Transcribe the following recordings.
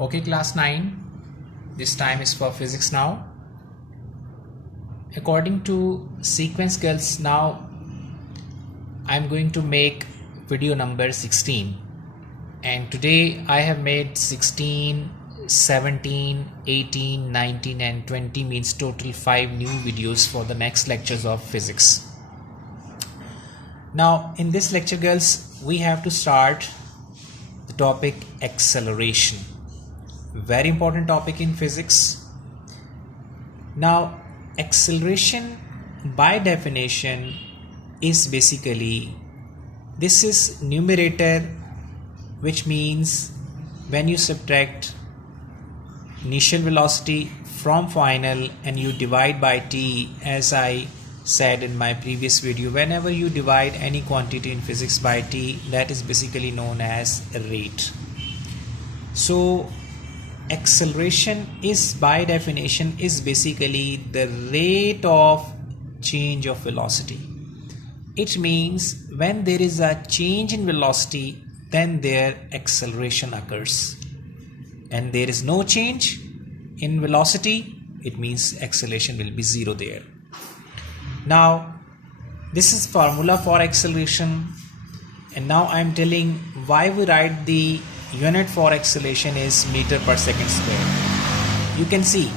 Okay, class 9, this time is for physics now. According to sequence girls, now I'm going to make video number 16, and today I have made 16, 17, 18, 19 and 20, means total 5 new videos for the next lectures of physics. Now in this lecture girls, we have to start the topic acceleration. Very important topic in physics. Now acceleration by definition is basically, this is numerator, which means when you subtract initial velocity from final and you divide by t, as I said in my previous video, whenever you divide any quantity in physics by t, that is basically known as rate. So acceleration is by definition is basically the rate of change of velocity. It means when there is a change in velocity, then their acceleration occurs, and there is no change in velocity, it means acceleration will be zero there. Now this is formula for acceleration, and now I am telling why we write the unit for acceleration is meter per second square. You can see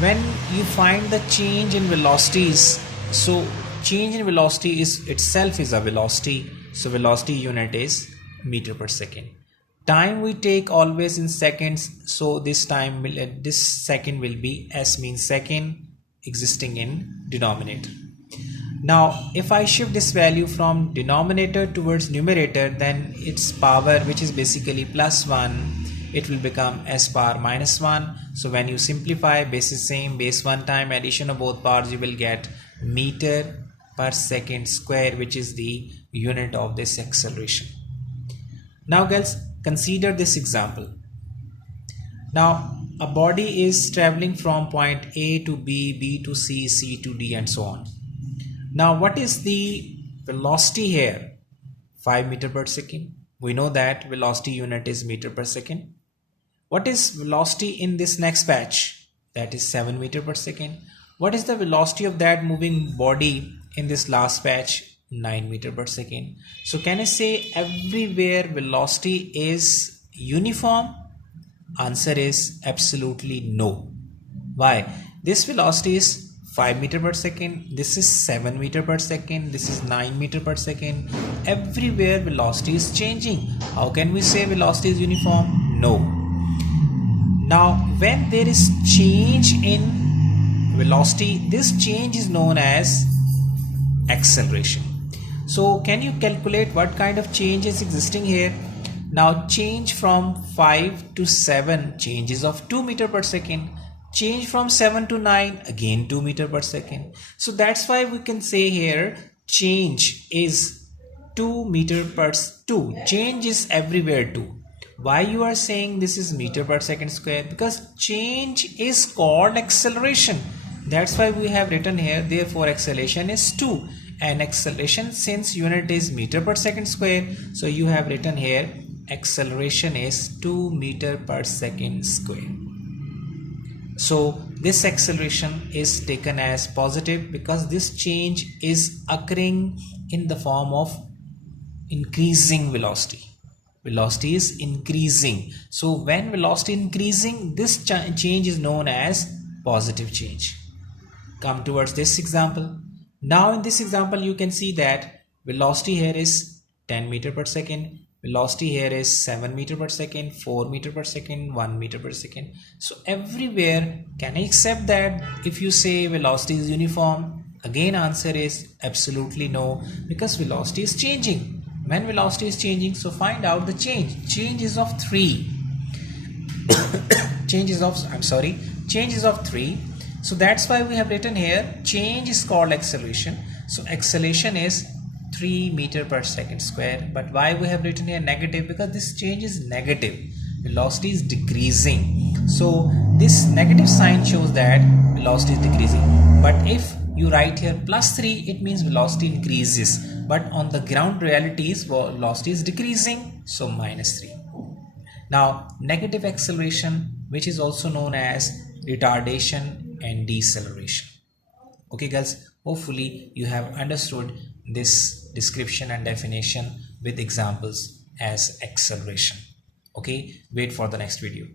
when you find the change in velocities, so change in velocity is itself is a velocity, so velocity unit is meter per second. Time we take always in seconds, so this time this second will be s, means second existing in denominator. Now if I shift this value from denominator towards numerator, then its power, which is basically plus 1, it will become s power minus 1. So when you simplify, base is same, base 1 time addition of both powers, you will get meter per second square, which is the unit of this acceleration. Now girls, consider this example. Now a body is traveling from point A to B, B to C, C to D and so on. Now what is the velocity here? 5 meter per second. We know that velocity unit is meter per second. What is velocity in this next patch? That is 7 meter per second. What is the velocity of that moving body in this last patch? 9 meter per second. So can I say everywhere velocity is uniform? Answer is absolutely no. Why? This velocity is 5 meter per second, this is 7 meter per second, this is 9 meter per second. Everywhere velocity is changing. How can we say velocity is uniform? No. Now when there is change in velocity, this change is known as acceleration. So can you calculate what kind of change is existing here? Now change from 5 to 7, changes of 2 meter per second. Change from 7 to 9, again 2 meter per second. So that's why we can say here change is 2 meter per 2. Change is everywhere 2. Why you are saying this is meter per second square? Because change is called acceleration. That's why we have written here, therefore acceleration is 2. And acceleration, since unit is meter per second square, so you have written here acceleration is 2 meter per second square. So this acceleration is taken as positive because this change is occurring in the form of increasing velocity. Velocity is increasing. So when velocity increasing, this change is known as positive change. Come towards this example. Now in this example you can see that velocity here is 10 meter per second. Velocity here is 7 meter per second, 4 meter per second, 1 meter per second. So everywhere, can I accept that if you say velocity is uniform? Again answer is absolutely no, because velocity is changing. When velocity is changing, so find out the change. Change is of 3. Change is of 3. So that's why we have written here change is called acceleration. So acceleration is 3 meter per second square. But why we have written here negative? Because this change is negative. Velocity is decreasing. So this negative sign shows that velocity is decreasing. But if you write here plus 3, it means velocity increases. But on the ground realities, velocity is decreasing. So minus 3. Now, negative acceleration, which is also known as retardation and deceleration. Okay girls, hopefully you have understood this description and definition with examples as acceleration. Okay, wait for the next video.